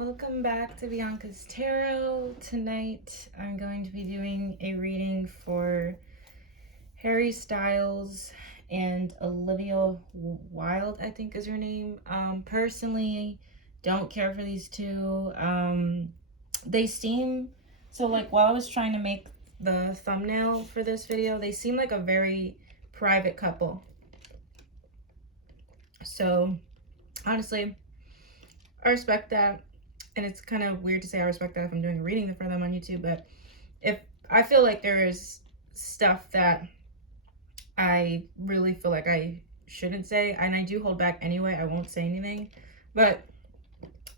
Welcome back to Bianca's Tarot. Tonight I'm going to be doing a reading for Harry Styles and Olivia Wilde, I think is her name. Personally, don't care for these two. They seem, so like while I was trying to make the thumbnail for this video, they seem like a very private couple. So honestly, I respect that. And it's kind of weird to say I respect that if I'm doing a reading for them on YouTube, but if I feel like there is stuff that I really feel like I shouldn't say, and I do hold back anyway, I won't say anything, but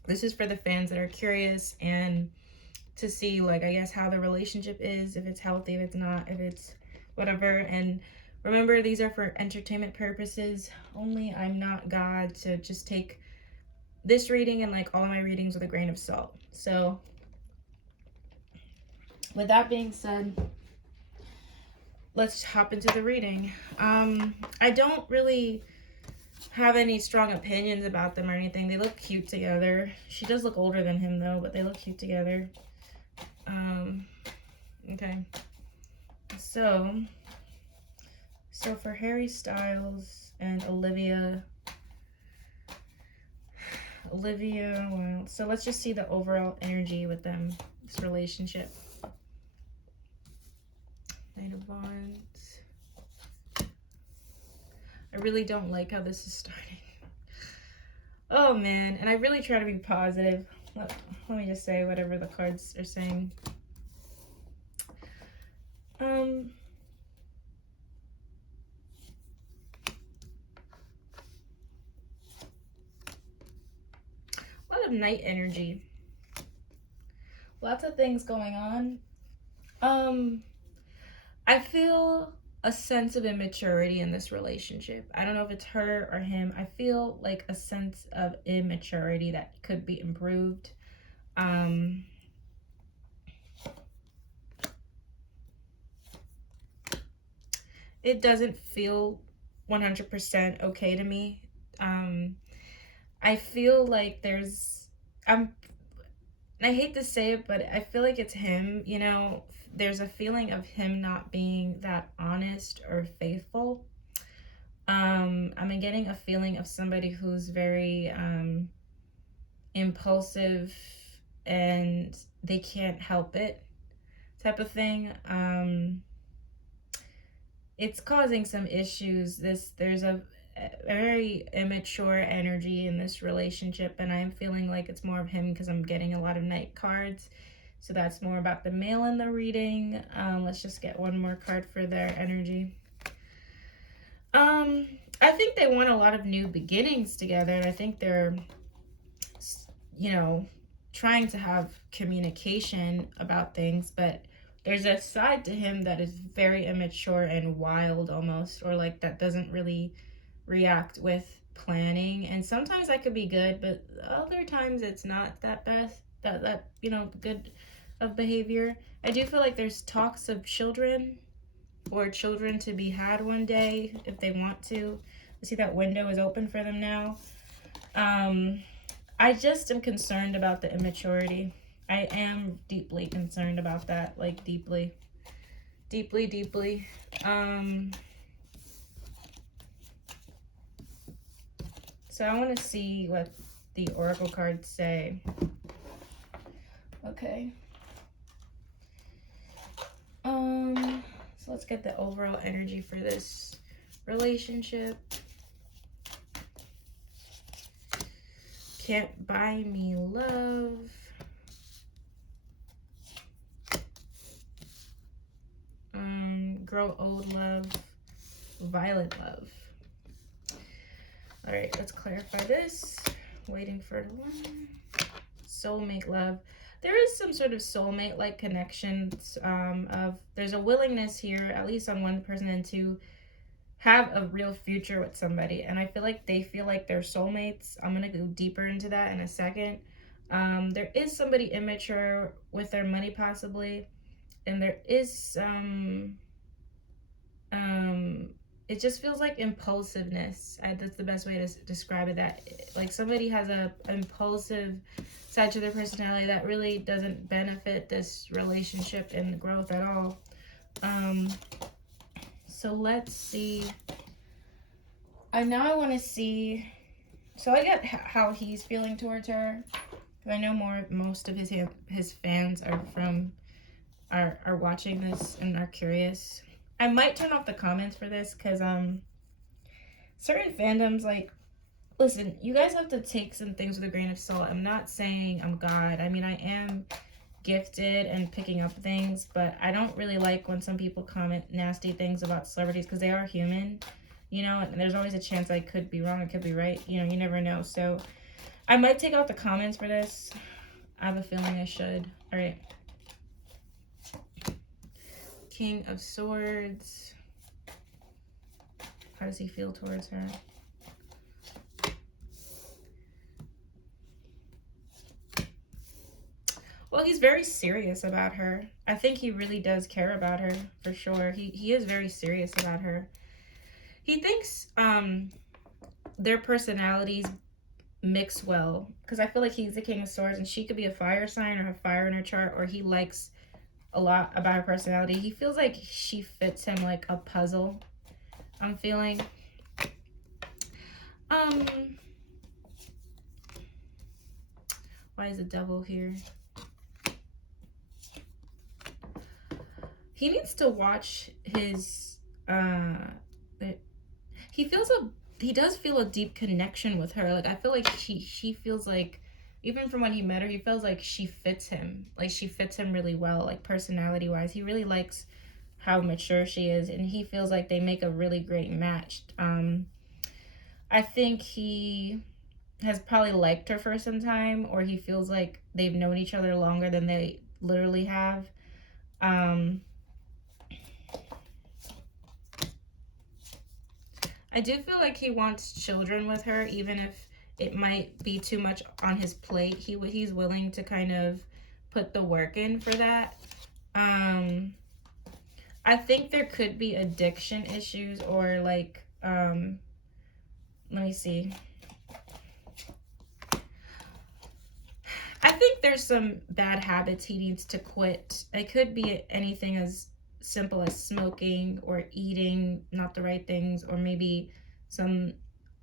this is for the fans that are curious and to see, like, I guess how the relationship is, if it's healthy, if it's not, if it's whatever. And remember, these are for entertainment purposes only. I'm not God, so just take this reading and like all of my readings with a grain of salt. So with that being said, let's hop into the reading. I don't really have any strong opinions about them or anything. They look cute together. She does look older than him though, but they look cute together. Okay. So for Harry Styles and Olivia Wilde. So let's just see the overall energy with them, this relationship. Knight of Wands. I really don't like how this is starting. Oh man, and I really try to be positive. Let me just say whatever the cards are saying. A lot of night energy. Lots of things going on. I feel a sense of immaturity in this relationship. I don't know if it's her or him. I feel like a sense of immaturity that could be improved. It doesn't feel 100% okay to me. I feel like I hate to say it, but I feel like it's him, you know, there's a feeling of him not being that honest or faithful. I'm getting a feeling of somebody who's very impulsive and they can't help it type of thing. It's causing some issues. There's a very immature energy in this relationship, and I'm feeling like it's more of him because I'm getting a lot of night cards. So that's more about the male in the reading. Let's just get one more card for their energy. I think they want a lot of new beginnings together, and I think they're, you know, trying to have communication about things, but there's a side to him that is very immature and wild almost, or like that doesn't really react with planning. And sometimes that could be good, but other times it's not that best, that you know, good of behavior. I do feel like there's talks of children or children to be had one day if they want to. I see that window is open for them now. I just am concerned about the immaturity. I am deeply concerned about that, like deeply. So I want to see what the oracle cards say. Okay. So let's get the overall energy for this relationship. Can't buy me love. Grow old love. Violet love. All right, let's clarify this. Waiting for one. Soulmate love. There is some sort of soulmate-like connections there's a willingness here, at least on one person, and to have a real future with somebody. And I feel like they feel like they're soulmates. I'm going to go deeper into that in a second. There is somebody immature with their money possibly. And there is it just feels like impulsiveness. That's the best way to describe it. That like somebody has a impulsive side to their personality that really doesn't benefit this relationship and growth at all. Um, so let's see. I want to see. So I get how he's feeling towards her. I know most of his fans are watching this and are curious. I might turn off the comments for this because certain fandoms, like, listen, you guys have to take some things with a grain of salt. I'm not saying I'm God. I mean, I am gifted and picking up things, but I don't really like when some people comment nasty things about celebrities because they are human, you know, and there's always a chance I could be wrong, I could be right, you know, you never know. So I might take out the comments for this. I have a feeling I should. All right. King of Swords. How does he feel towards her? Well, he's very serious about her. I think he really does care about her, for sure. He is very serious about her. He thinks their personalities mix well. Because I feel like he's the King of Swords and she could be a fire sign or have fire in her chart, or he likes a lot about her personality. He feels like she fits him like a puzzle, I'm feeling. Why is the devil here? He needs to watch his he does feel a deep connection with her. Like I feel like she feels like, even from when he met her, he feels like she fits him. Like she fits him really well, like personality wise. He really likes how mature she is, and he feels like they make a really great match. I think he has probably liked her for some time, or he feels like they've known each other longer than they literally have. I do feel like he wants children with her, even if it might be too much on his plate. He's willing to kind of put the work in for that. I think there could be addiction issues, or like, let me see. I think there's some bad habits he needs to quit. It could be anything as simple as smoking or eating not the right things, or maybe some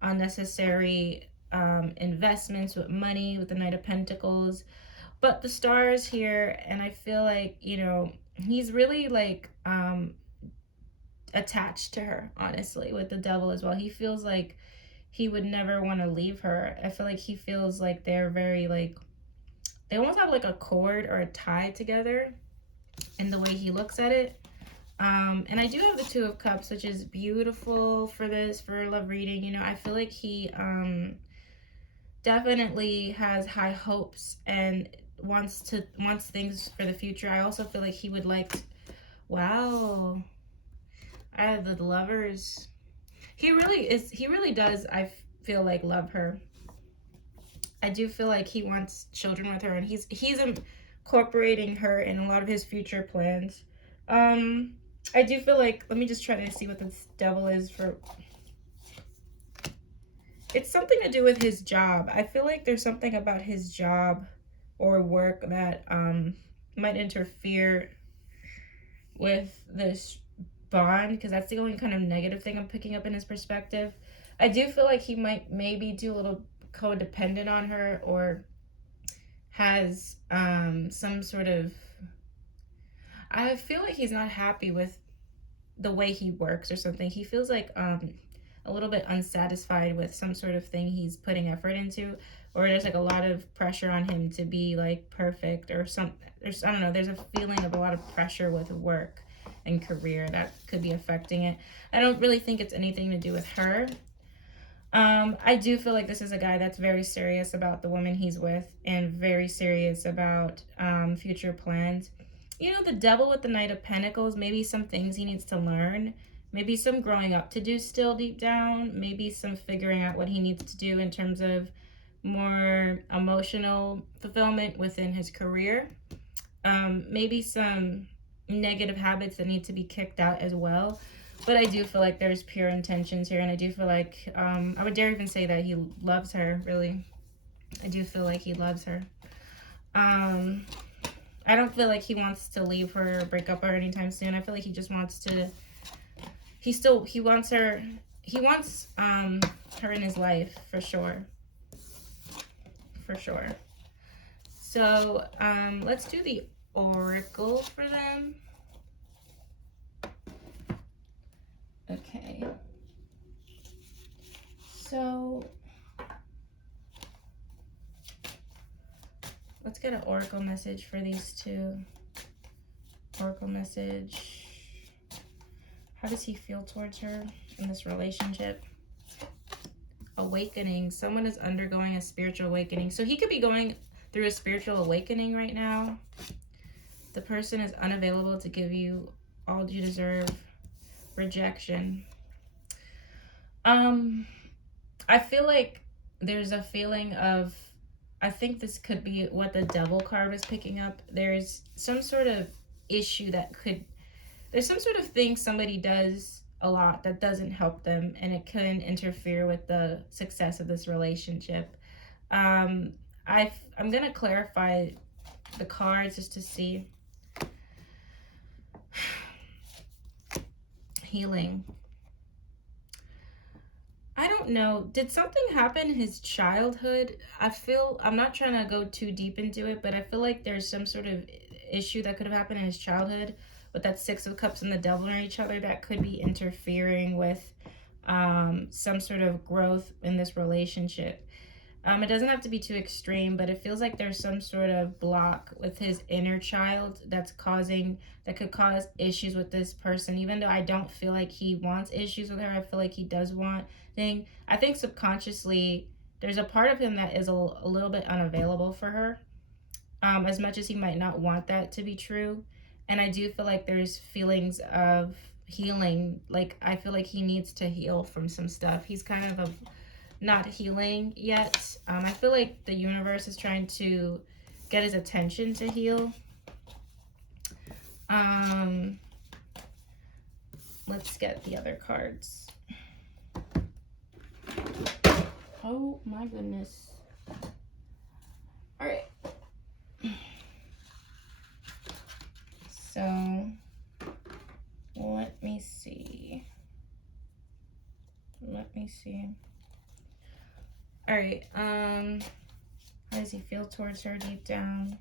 unnecessary investments with money with the Knight of Pentacles. But the stars here, and I feel like, you know, he's really like attached to her, honestly, with the devil as well. He feels like he would never want to leave her. I feel like he feels like they're very like, they almost have like a cord or a tie together in the way he looks at it. And I do have the Two of Cups, which is beautiful for this, for love reading. You know, I feel like he definitely has high hopes and wants things for the future. I also feel like he would like wow. I have the Lovers. He really does, I feel like, love her. I do feel like he wants children with her, and he's incorporating her in a lot of his future plans. I do feel like, let me just try to see what this devil is for. It's something to do with his job. I feel like there's something about his job or work that might interfere with this bond, because that's the only kind of negative thing I'm picking up in his perspective. I do feel like he might maybe do a little codependent on her, or has some sort of, I feel like he's not happy with the way he works or something. He feels like a little bit unsatisfied with some sort of thing he's putting effort into, or there's like a lot of pressure on him to be like perfect or something. There's, I don't know, there's a feeling of a lot of pressure with work and career that could be affecting it. I don't really think it's anything to do with her. I do feel like this is a guy that's very serious about the woman he's with, and very serious about future plans. You know, the devil with the Knight of Pentacles, maybe some things he needs to learn, maybe some growing up to do still deep down, maybe some figuring out what he needs to do in terms of more emotional fulfillment within his career, maybe some negative habits that need to be kicked out as well. But I do feel like there's pure intentions here, and I do feel like, I would dare even say that he loves her, really. I do feel like he loves her. I don't feel like he wants to leave her or break up with her anytime soon. I feel like he just wants to, he wants her, he wants, her in his life, for sure. For sure. So, let's do the oracle for them. Okay. So, let's get an oracle message for these two. Oracle message. How does he feel towards her in this relationship? Awakening. Someone is undergoing a spiritual awakening. So he could be going through a spiritual awakening right now. The person is unavailable to give you all you deserve. Rejection. I feel like there's a feeling of, I think this could be what the devil card was picking up. There's some sort of issue that could, there's some sort of thing somebody does a lot that doesn't help them, and it can interfere with the success of this relationship. I'm going to clarify the cards just to see. Healing. I don't know. Did something happen in his childhood? I'm not trying to go too deep into it, but I feel like there's some sort of issue that could have happened in his childhood with that Six of Cups and the Devil near each other that could be interfering with some sort of growth in this relationship. It doesn't have to be too extreme, but it feels like there's some sort of block with his inner child that could cause issues with this person. Even though I don't feel like he wants issues with her, I feel like he does want things. I think subconsciously there's a part of him that is a little bit unavailable for her, as much as he might not want that to be true. And I do feel like there's feelings of healing. Like, I feel like he needs to heal from some stuff. He's kind of not healing yet. I feel like the universe is trying to get his attention to heal. Let's get the other cards. Oh my goodness. All right. So let me see. All right. How does he feel towards her deep down?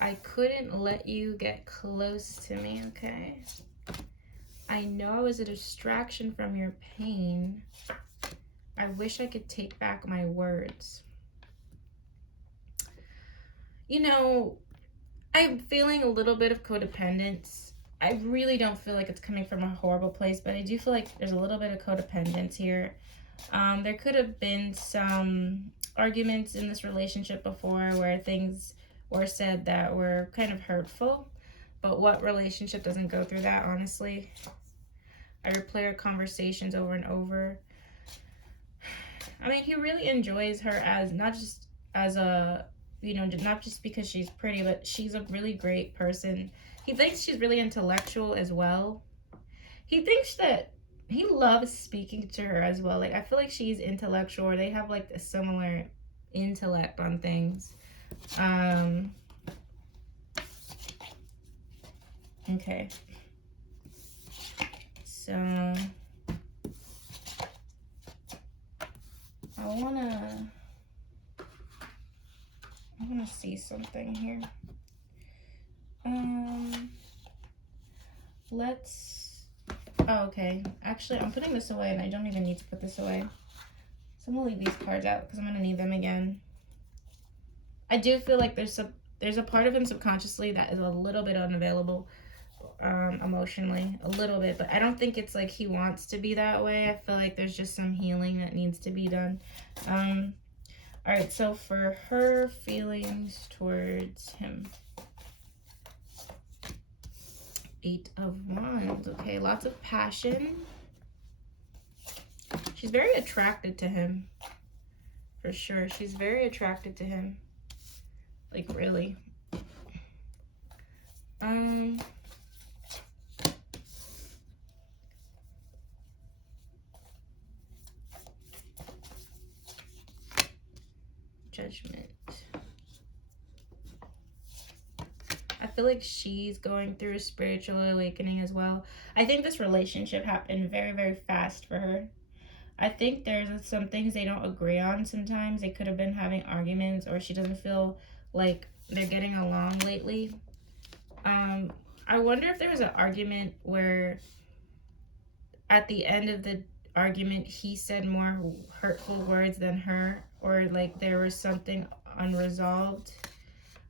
I couldn't let you get close to me, okay? I know I was a distraction from your pain. I wish I could take back my words. You know, I'm feeling a little bit of codependence. I really don't feel like it's coming from a horrible place, but I do feel like there's a little bit of codependence here. There could have been some arguments in this relationship before where things were said that were kind of hurtful. But what relationship doesn't go through that, honestly? I replay our conversations over and over. I mean, he really enjoys her as not just as a, not just because she's pretty, but she's a really great person. He thinks she's really intellectual as well. He thinks that he loves speaking to her as well. Like, I feel like she's intellectual, or they have like a similar intellect on things. Okay. So I wanna see something here. Okay. Actually, I'm putting this away, and I don't even need to put this away. So I'm gonna leave these cards out because I'm gonna need them again. I do feel like there's a part of him subconsciously that is a little bit unavailable, emotionally, a little bit, but I don't think it's like he wants to be that way. I feel like there's just some healing that needs to be done. All right, so for her feelings towards him. 8 of Wands. Okay, lots of passion. She's very attracted to him. For sure. She's very attracted to him. Like, really. Judgment. I feel like she's going through a spiritual awakening as well. I think this relationship happened very, very fast for her. I think there's some things they don't agree on sometimes. They could have been having arguments, or she doesn't feel like they're getting along lately. I wonder if there was an argument where at the end of the argument he said more hurtful words than her, or like there was something unresolved.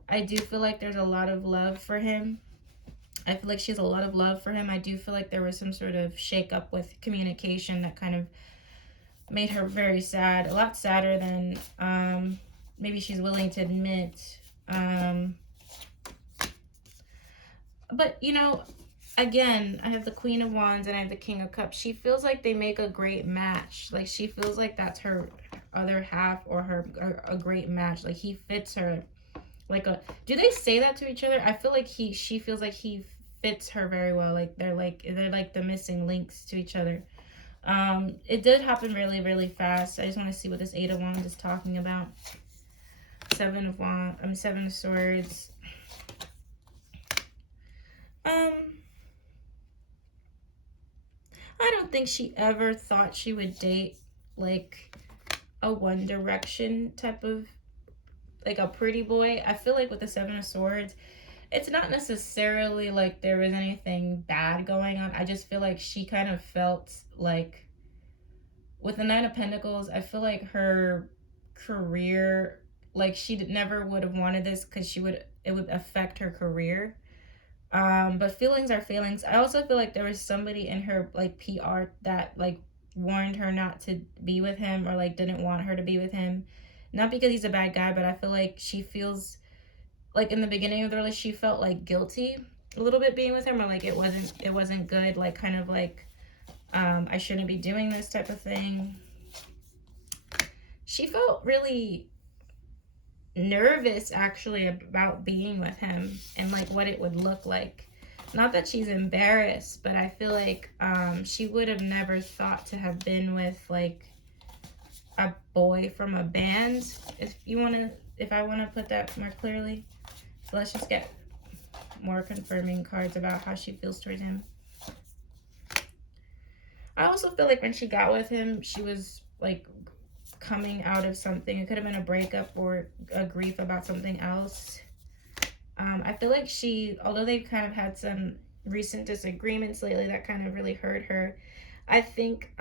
I do feel like there's a lot of love for him. I feel like she has a lot of love for him. I do feel like there was some sort of shakeup with communication that kind of made her very sad. A lot sadder than maybe she's willing to admit. But, you know, again, I have the Queen of Wands and I have the King of Cups. She feels like they make a great match. Like, she feels like that's her other half, or a great match. Like, he fits her. Like a, do they say that to each other? I feel like she feels like he fits her very well. Like they're like the missing links to each other. It did happen really, really fast. I just want to see what this Eight of Wands is talking about. Seven of Swords. I don't think she ever thought she would date like a One Direction type of, like a pretty boy. I feel like with the Seven of Swords, it's not necessarily like there was anything bad going on. I just feel like she kind of felt like with the Nine of Pentacles, I feel like her career, like she never would have wanted this because it would affect her career. But feelings are feelings. I also feel like there was somebody in her like PR that like warned her not to be with him, or like didn't want her to be with him. Not because he's a bad guy, but I feel like she feels like in the beginning of the relationship, she felt like guilty a little bit being with him, or like it wasn't good, like kind of like I shouldn't be doing this type of thing. She felt really nervous actually about being with him and like what it would look like. Not that she's embarrassed, but I feel like she would have never thought to have been with like a boy from a band, if I want to put that more clearly. So let's just get more confirming cards about how she feels towards him. I also feel like when she got with him, she was like coming out of something. It could have been a breakup or a grief about something else. I feel like although they've kind of had some recent disagreements lately that kind of really hurt her, I think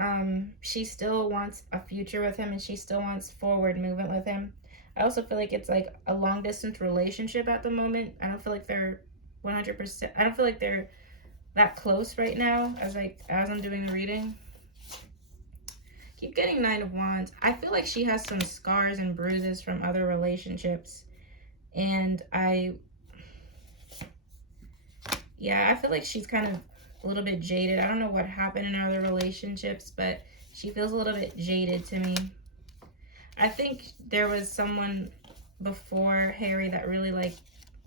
she still wants a future with him, and she still wants forward movement with him. I also feel like it's like a long distance relationship at the moment. I don't feel like they're 100%. I don't feel like they're that close right now as I'm doing the reading. Keep getting Nine of Wands. I feel like she has some scars and bruises from other relationships. And I feel like she's kind of a little bit jaded. I don't know what happened in other relationships, but she feels a little bit jaded to me. I think there was someone before Harry that really like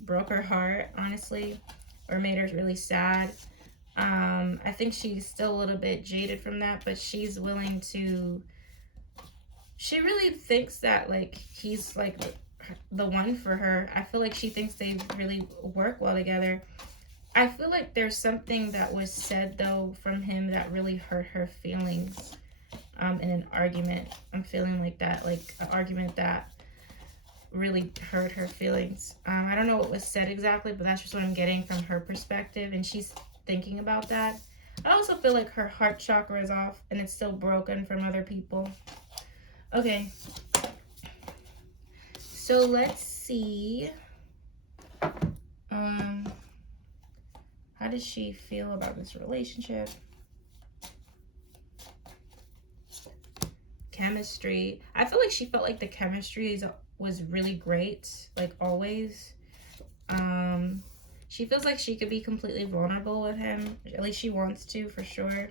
broke her heart, honestly, or made her really sad. I think she's still a little bit jaded from that, but she's willing to, she really thinks that like he's like the one for her. I feel like she thinks they really work well together. I feel like there's something that was said though from him that really hurt her feelings in an argument. I'm feeling like that, like an argument that really hurt her feelings. I don't know what was said exactly, but that's just what I'm getting from her perspective, and she's thinking about that. I also feel like her heart chakra is off and it's still broken from other people. Okay, so let's see. How does she feel about this relationship? Chemistry. I feel like she felt like the chemistry was really great, like always. She feels like she could be completely vulnerable with him. At least she wants to, for sure.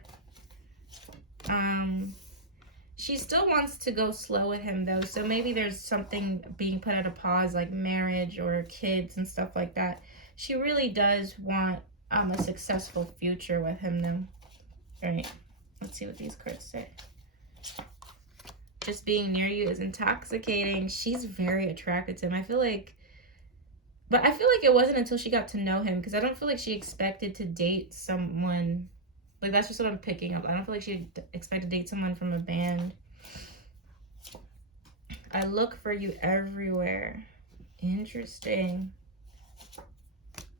She still wants to go slow with him, though. So maybe there's something being put at a pause, like marriage or kids and stuff like that. She really does want a successful future with him, though. All right. Let's see what these cards say. just being near you is intoxicating. She's very attracted to him. I feel like it wasn't until she got to know him, because I don't feel like she expected to date someone. Like, that's just what I'm picking up. I don't feel like she expected to date someone from a band. I look for you everywhere. Interesting.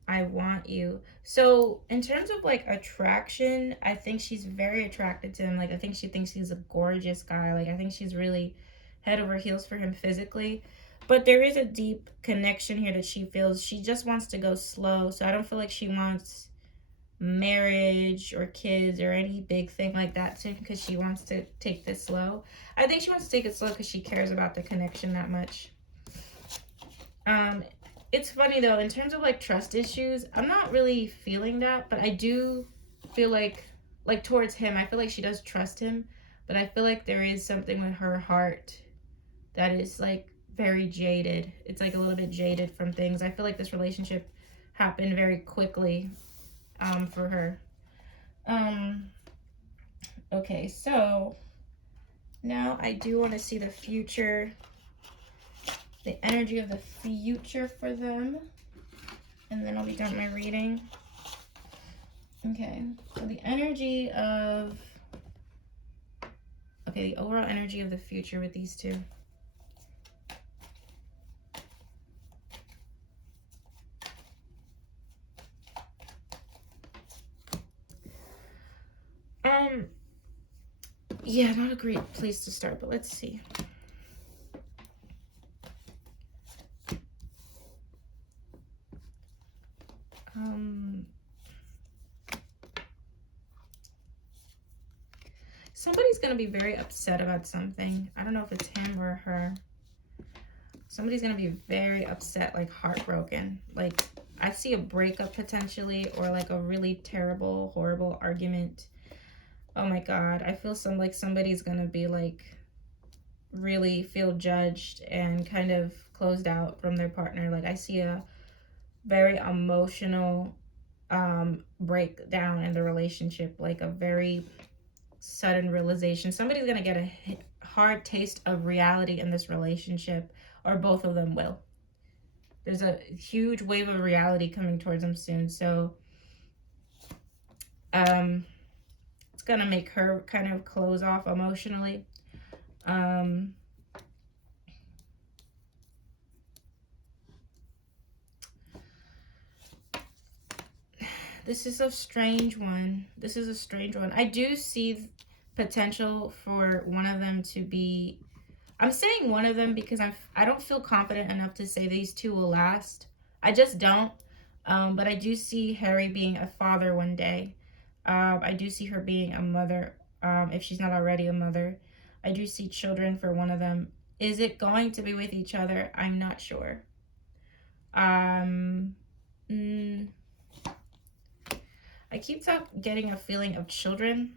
I want you. So in terms of like attraction, I think she's very attracted to him. Like, I think she thinks he's a gorgeous guy. Like, I think she's really head over heels for him physically. But there is a deep connection here that she feels. She just wants to go slow. So I don't feel like she wants marriage or kids or any big thing like that soon, because she wants to take this slow. I think she wants to take it slow because she cares about the connection that much. It's funny though, in terms of like trust issues, I'm not really feeling that, but I do feel like towards him, I feel like she does trust him, but I feel like there is something with her heart that is like very jaded. It's like a little bit jaded from things. I feel like this relationship happened very quickly for her. Okay, so now I do want to see the future, the energy of the future for them, and then I'll be done with my reading. Okay, so the energy of, the overall energy of the future with these two. Yeah, not a great place to start, but let's see. Somebody's going to be very upset about something. I don't know if it's him or her. Somebody's going to be very upset, like heartbroken. Like, I see a breakup potentially, or like a really terrible, horrible argument. Oh my God. I feel like somebody's going to be like really feel judged and kind of closed out from their partner. Like, I see a very emotional breakdown in the relationship, like a very sudden realization. Somebody's going to get a hard taste of reality in this relationship, or both of them will. There's a huge wave of reality coming towards them soon. So it's going to make her kind of close off emotionally. This is a strange one. I do see potential for one of them to be, I'm saying one of them because I don't feel confident enough to say these two will last. I just don't. But I do see Harry being a father one day. I do see her being a mother, if she's not already a mother. I do see children for one of them. Is it going to be with each other? I'm not sure. I keep getting a feeling of children.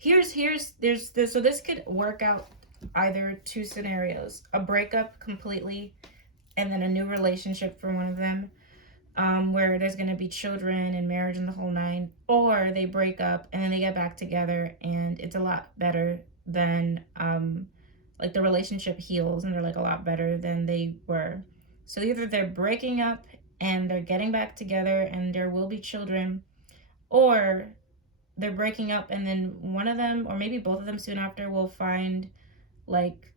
So this could work out either two scenarios: a breakup completely, and then a new relationship for one of them, where there's going to be children and marriage and the whole nine, or they break up and then they get back together and it's a lot better than, like the relationship heals and they're like a lot better than they were. So either they're breaking up and they're getting back together and there will be children, or they're breaking up and then one of them, or maybe both of them soon after, will find like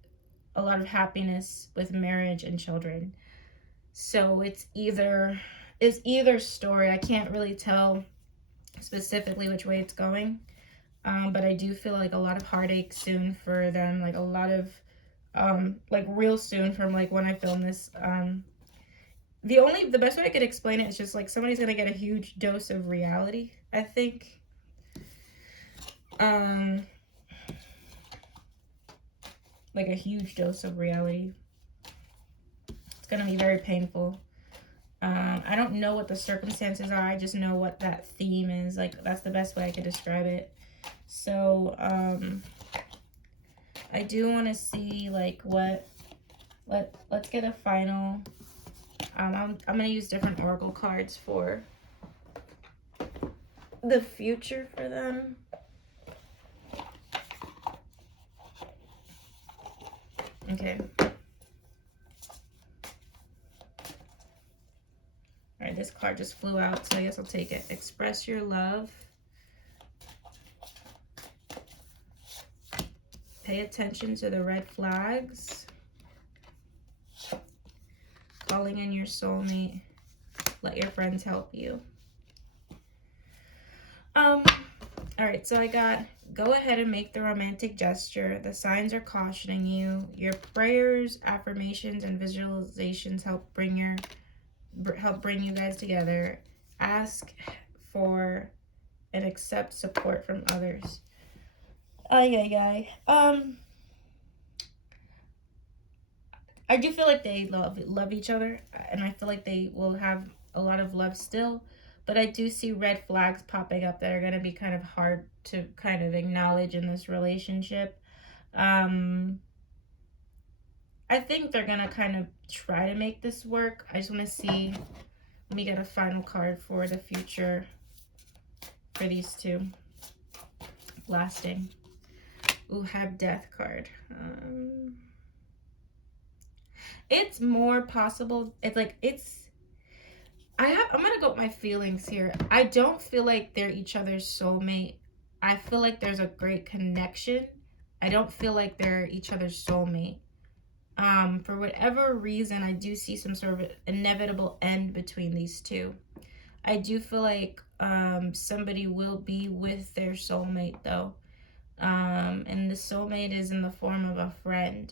a lot of happiness with marriage and children. So it's either story. I can't really tell specifically which way it's going, but I do feel like a lot of heartache soon for them, like a lot of like real soon from like when I film this. The best way I could explain it is just like somebody's gonna get a huge dose of reality, I think. Like a huge dose of reality. It's gonna be very painful. I don't know what the circumstances are. I just know what that theme is. Like, that's the best way I could describe it. So, I do want to see like let's get a final. I'm gonna use different oracle cards for the future for them. Okay. All right, this card just flew out, so I guess I'll take it. Express your love. Pay attention to the red flags. Calling in your soulmate. Let your friends help you. All right, so I got go ahead and make the romantic gesture. The signs are cautioning you. Your prayers, affirmations, and visualizations help bring you guys together. Ask for and accept support from others. Ay. I do feel like they love each other, and I feel like they will have a lot of love still, but I do see red flags popping up that are going to be kind of hard to kind of acknowledge in this relationship. I think they're going to kind of try to make this work. I just want to see, let me get a final card for the future for these two. Lasting. Ooh, have death card. It's more possible. It's like, I'm gonna go with my feelings here. I don't feel like they're each other's soulmate. I feel like there's a great connection. I don't feel like they're each other's soulmate. For whatever reason, I do see some sort of inevitable end between these two. I do feel like somebody will be with their soulmate though. And the soulmate is in the form of a friend.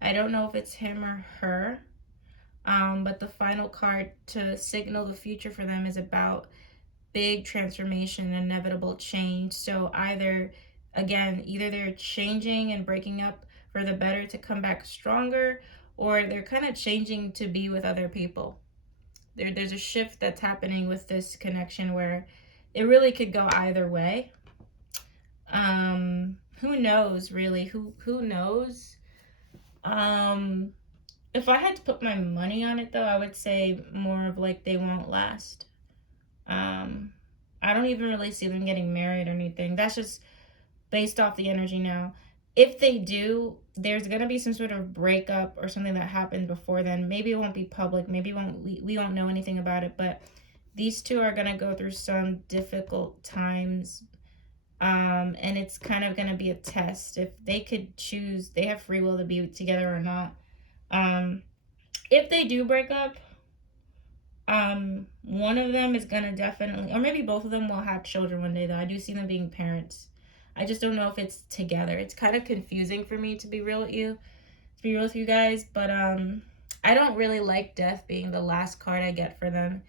I don't know if it's him or her. But the final card to signal the future for them is about big transformation and inevitable change. So either they're changing and breaking up for the better to come back stronger, or they're kind of changing to be with other people. There's a shift that's happening with this connection where it really could go either way. Who knows, really? Who knows? If I had to put my money on it, though, I would say more of like they won't last. I don't even really see them getting married or anything. That's just based off the energy now. If they do, there's going to be some sort of breakup or something that happens before then. Maybe it won't be public. Maybe we won't know anything about it. But these two are going to go through some difficult times. And it's kind of going to be a test. If they could choose, they have free will to be together or not. If they do break up, one of them is gonna definitely, or maybe both of them will have children one day though. I do see them being parents. I just don't know if it's together. It's kind of confusing for me to be real with you guys, but I don't really like death being the last card I get for them.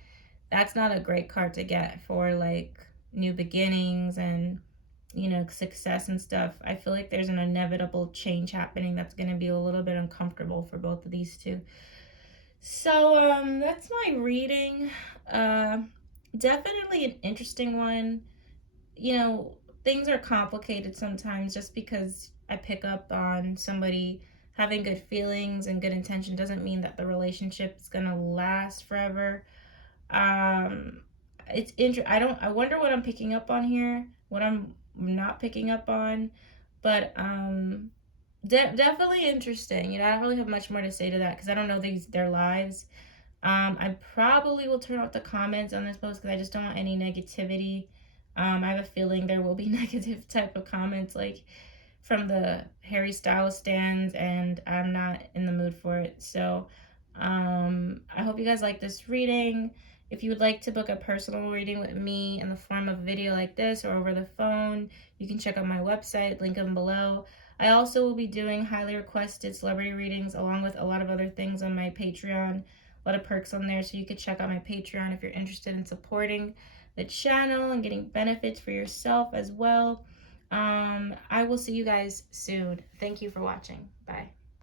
That's not a great card to get for like new beginnings and success and stuff. I feel like there's an inevitable change happening that's going to be a little bit uncomfortable for both of these two. So that's my reading. Definitely an interesting one. Things are complicated sometimes. Just because I pick up on somebody having good feelings and good intention doesn't mean that the relationship is going to last forever. It's I wonder what I'm picking up on here, what I'm not picking up on, but definitely interesting. I don't really have much more to say to that because I don't know their lives. I probably will turn off the comments on this post because I just don't want any negativity. I have a feeling there will be negative type of comments like from the Harry Styles stands, and I'm not in the mood for it. So I hope you guys like this reading. If you would like to book a personal reading with me in the form of a video like this or over the phone, you can check out my website, link them below. I also will be doing highly requested celebrity readings along with a lot of other things on my Patreon. A lot of perks on there, so you can check out my Patreon if you're interested in supporting the channel and getting benefits for yourself as well. I will see you guys soon. Thank you for watching. Bye.